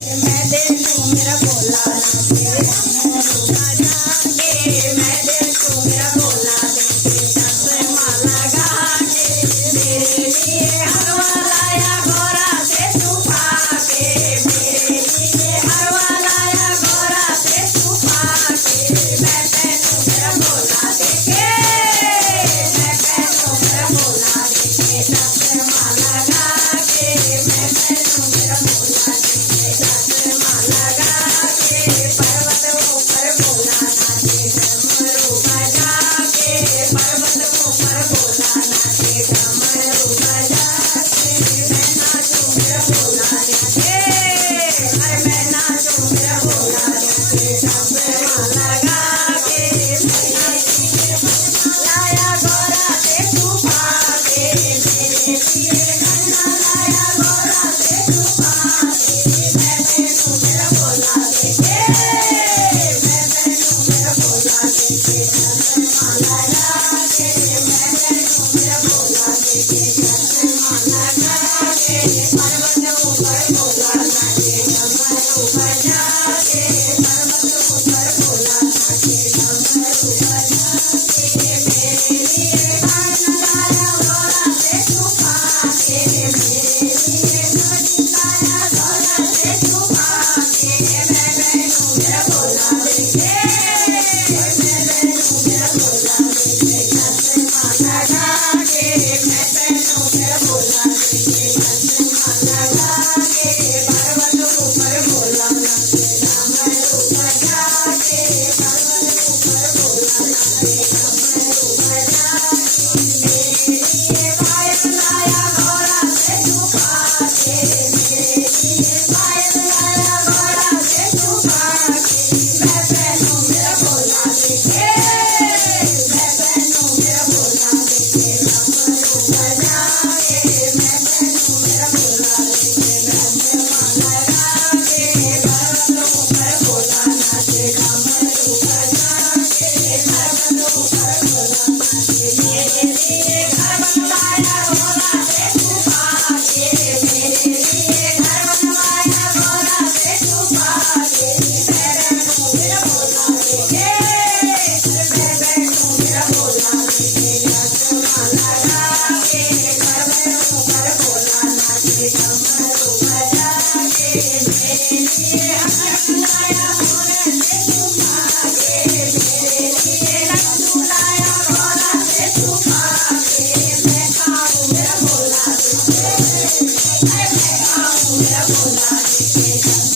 मैं देखूं मेरा भोला नाचे मुर्गा जाके मैं देखूं मेरा भोला देखे चश्मा लगा के मेरे लिए हलवा लाया गोरा से छुपा के मेरे लिए हलवा लाया गोरा से छुपा के मैं पहनूं मेरा भोला देखे मैं पहनूं मेरा भोला देखे चश्मा लगा के मैं पहनूं मेरा भोला देखे चश्मा लगा के पर्वत ऊपर भोला नाचे डमरू बजा के पर्वत ऊपर भोला नाचे डमरू बजा के मैं नाचूं मेरा भोला नाचे अरे मैं नाचूं मेरा भोला नाचे चश्मा लगा के मेरे लिए लाया गोरा से छुपा के मेरे लिए गन्ना लाया गोरा से छुपा के मैं पहनूं मेरा भोला देखे मैं पहनूं मेरा भोला देखे चश्मा लगा के मैं पहनूं मेरा भोला देखे चश्मा लगा के पर्वत ऊपर भोला नाचे डमरू बजा के पर्वत ऊपर भोला नाचे डमरू बजा के मेरे लिए गन्ना लाया गोरा से छुपा के मेरे लिए गन्ना लाया गोरा से छुपा के मैं पहनूं मेरा भोला देखे मैं पहनूं मेरा भोला देखे चश्मा लगा के मैं पहनूं मेरा भोला देखे चश्मा लगा के पर्वत ऊपर भोला नाचे डमरू बजा के पर्वत ऊपर भोला नाचे डमरू बजा के मेरे लिए पायल लाया गोरा से छुपा के मेरे लिए पायल लाया गोरा से छुपा के मैं पहनूं मेरा भोला देखे मैं पहनूं मेरा भोला देखे डमरू बजा के मैं पहनूं मेरा भोला देखे चश्मा लगा के पर्वत ऊपर भोला नाचे डमरू बजा के पर्वत ऊपर भोला नाचे मेरे लिए